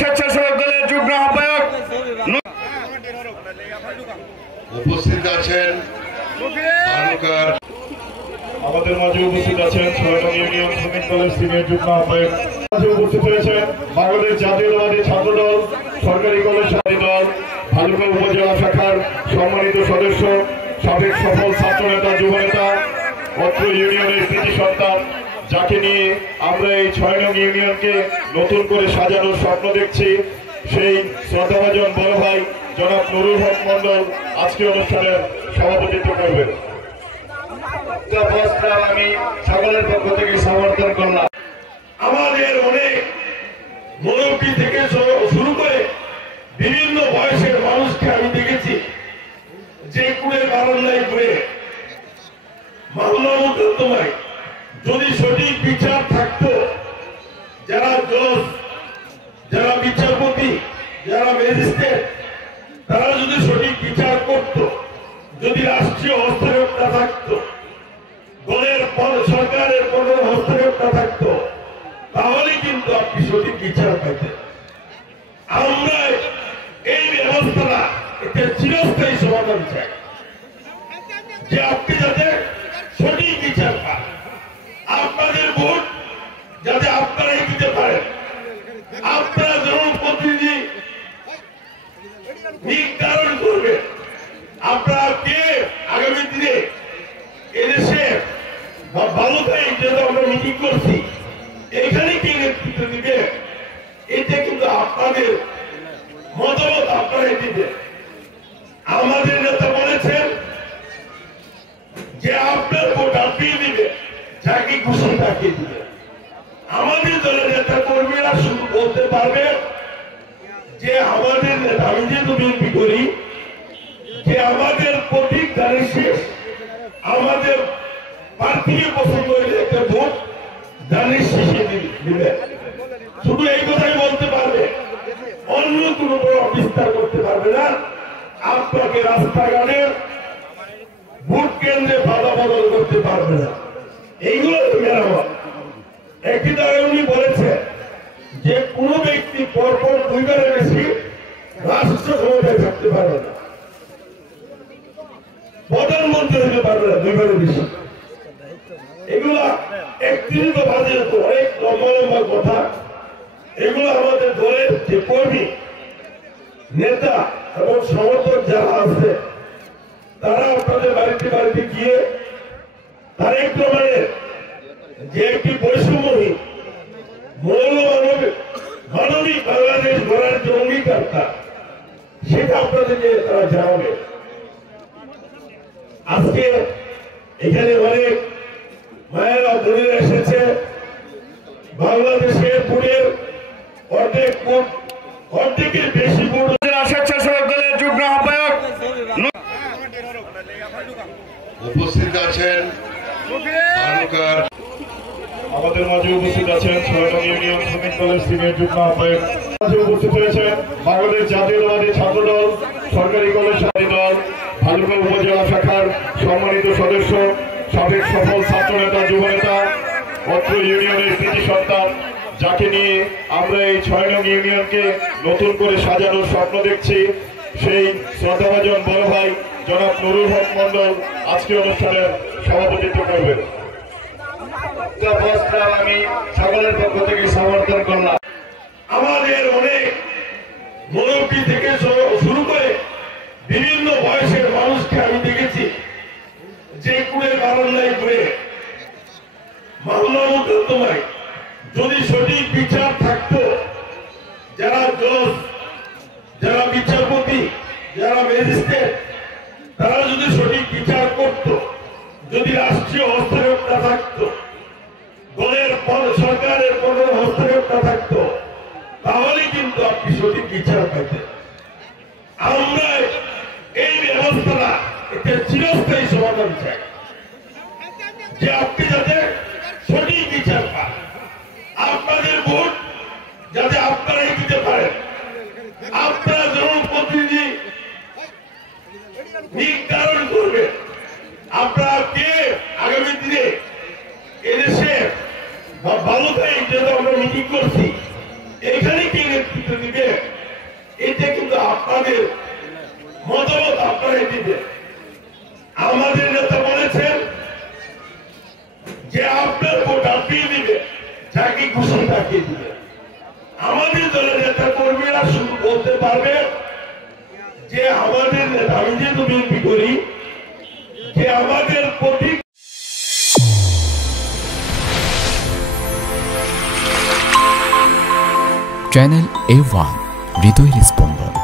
স্বেচ্ছাসেবক দলের যুগ্ম আহ্বায়ক উপস্থিত আছেন আমাদের মাঝে উপস্থিত আছেন ৬ নং ইউনিয়ন শ্রমিক দলের সিনিয়র যুগ্ম আহ্বায়ক। মাঝে উপস্থিত হয়েছেন বাংলাদেশ জাতীয়তাবাদী ছাত্র দল সরকারি কলেজ সাথী দল ভালুকা উপজেলা শাখার সম্মানিত সদস্য সাবেক সফল ছাত্র নেতা যুব নেতা অত্র ইউনিয়নের কৃতি সন্তান, যাকে নিয়ে আমরা এই ৬ নং ইউনিয়নকে নতুন করে সাজানোর স্বপ্ন দেখছি, সেই শ্রদ্ধাভাজন বড় ভাই জনাব নুরুল হক মন্ডল আজকে অনুষ্ঠানের সভাপতিত্ব করবেন। আমি সকলের পক্ষ থেকে সমর্থন করলাম। আমাদের অনেক মুরব্বী থেকে শুরু করে বিভিন্ন বয়সের মানুষকে আমি দেখেছি যে কুড়ে বারান্দায় ঘুরে মামলা মোকদ্দমায় যদি সঠিক বিচার থাকতো, যারা জজ, যারা বিচারপতি, যারা ম্যাজিস্ট্রেট, তারা যদি সঠিক বিচার করত, যদি রাষ্ট্রীয় হস্তক্ষেপটা থাকতো, দলের সরকারের কোন হস্তক্ষেপটা থাকতো, তাহলে কিন্তু আপনি সঠিক বিচার পাইতেন। আমরা এই ব্যবস্থাটা একটা চিরস্থায়ী সমাধান চাই, যে আপনি যাতে সঠিক বিচার পান, আপনাদের ভোট যাতে আপনারাই দিতে পারেন, আপনারা জনপ্রতিনিধি নির্ধারণ করবেন আপনারা কে আগামী দিনে এদেশে ভালো থাকে। যেহেতু আমরা মিটিং করছি, এখানে কে নেতৃত্ব দিবে, এটা কিন্তু আপনাদের মতামত আপনারাই দিবে। আমাদের নেতা বলেছেন যে আপনার ভোট আপনি দিবে, যাকে খুশি তাকে দিবে। আমাদের দলের নেতা কর্মীরা শুধু বলতে পারবে যে আমাদের নেতা, আমি যেহেতু বিএনপি করি, যে আমাদের প্রতীক ধানের শেষ, আমাদের প্রার্থীকে পছন্দ হইলে একটা ভোট ধানের শেষে দিবে। শুধু এই কথাই বলতে পারবে, অন্য কোন বিস্তার করতে পারবে না। আপনাকে রাস্তাঘাটে ভোট কেন্দ্রে বাধা বদল করতে পারবে না। এইগুলো মেরামত। একই দ্বারা উনি বলেছে যে কোন ব্যক্তি পরপর 2 বারের বেশি রাষ্ট্র ক্ষমতায় থাকতে পারবে না, প্রধানমন্ত্রী হতে পারবে না 2 বারের বেশি। এগুলা 31 বাজে অনেক লম্বা লম্বা কথা। এগুলো আমাদের দলের যে কর্মী, নেতা এবং সমর্থক যারা আছে, তারা আপনাদের বাড়িতে বাড়িতে গিয়ে তারেক রহমানের যে একটি বৈষম্যহীন মানবিক বাংলাদেশ গড়ার যে অঙ্গীকারটা, সেটা আপনাদেরকে তারা জানাবে। আজকে এখানে অনেক মায়েরা বোনেরা এসেছে। বাংলাদেশের ভোটের অর্ধেকের বেশি ভোট স্বেচ্ছাসেবক দলের যুগ্ম আহ্বায়ক উপস্থিত আছেন আমাদের মাঝে উপস্থিত আছেন ৬ নং ইউনিয়ন শ্রমিক দলের সিনিয়র যুগ্ম আহ্বায়ক। মাঝে উপস্থিত হয়েছেন বাংলাদেশ জাতীয়তাবাদী ছাত্র দল সরকারি কলেজ সাথী দল ভালুকা উপজেলা শাখার সম্মানিত সদস্য সাবেক সফল ছাত্র নেতা যুব নেতা অত্র ইউনিয়নের কৃতি সন্তান, যাকে নিয়ে আমরা এই ৬ নং ইউনিয়নকে নতুন করে সাজানোর স্বপ্ন দেখছি, সেই শ্রদ্ধাভাজন বড় ভাই জনাব নুরুল হক মন্ডল আজকে অনুষ্ঠানের সভাপতিত্ব করবেন। আমি সকলের পক্ষ থেকে সমর্থন করলাম। আমাদের অনেক মুরব্বী থেকে শুরু করে বিভিন্ন বয়সের মানুষকে আমি দেখেছি যে কুড়ে বারান্দায় ঘুরে মামলা মোকদ্দমায় যদি সঠিক বিচার থাকতো, যারা জজ, যারা বিচারপতি, যারা ম্যাজিস্ট্রেট, তারা যদি সঠিক বিচার করত, যদি রাষ্ট্রীয় হস্তক্ষেপটা থাকতো, দলের সরকারের কোন হস্তক্ষেপটা থাকতো, তাহলে কিন্তু আপনি সঠিক বিচার পাইতেন। আমরা এই ব্যবস্থাটা একটা চিরস্থায়ী সমাধান চাই, যে আপনি যাতে সঠিক বিচার পান, আপনাদের ভোট যাতে আপনারাই দিতে পারেন, আপনারা জনপ্রতিনিধি নির্ধারণ করবেন আপনারা কে আগামী দিনে এদেশে ভালো থাকে। যেহেতু আমরা মিটিং করছি, এখানে কে নেতৃত্ব আপনাদের মতামত আপনারাই দিবেন। আমাদের নেতা বলেছেন যে আপনার ভোট আপনি দিবেন, যাকে খুশি তাকে দিবেন। আমাদের দলের নেতা কর্মীরা শুধু বলতে পারবে যে আমাদের নেতা, আমি যেহেতু বিএনপি করি, যে আমাদের প্রতি চ্যানেল A1 হৃদয়ের স্পন্দন।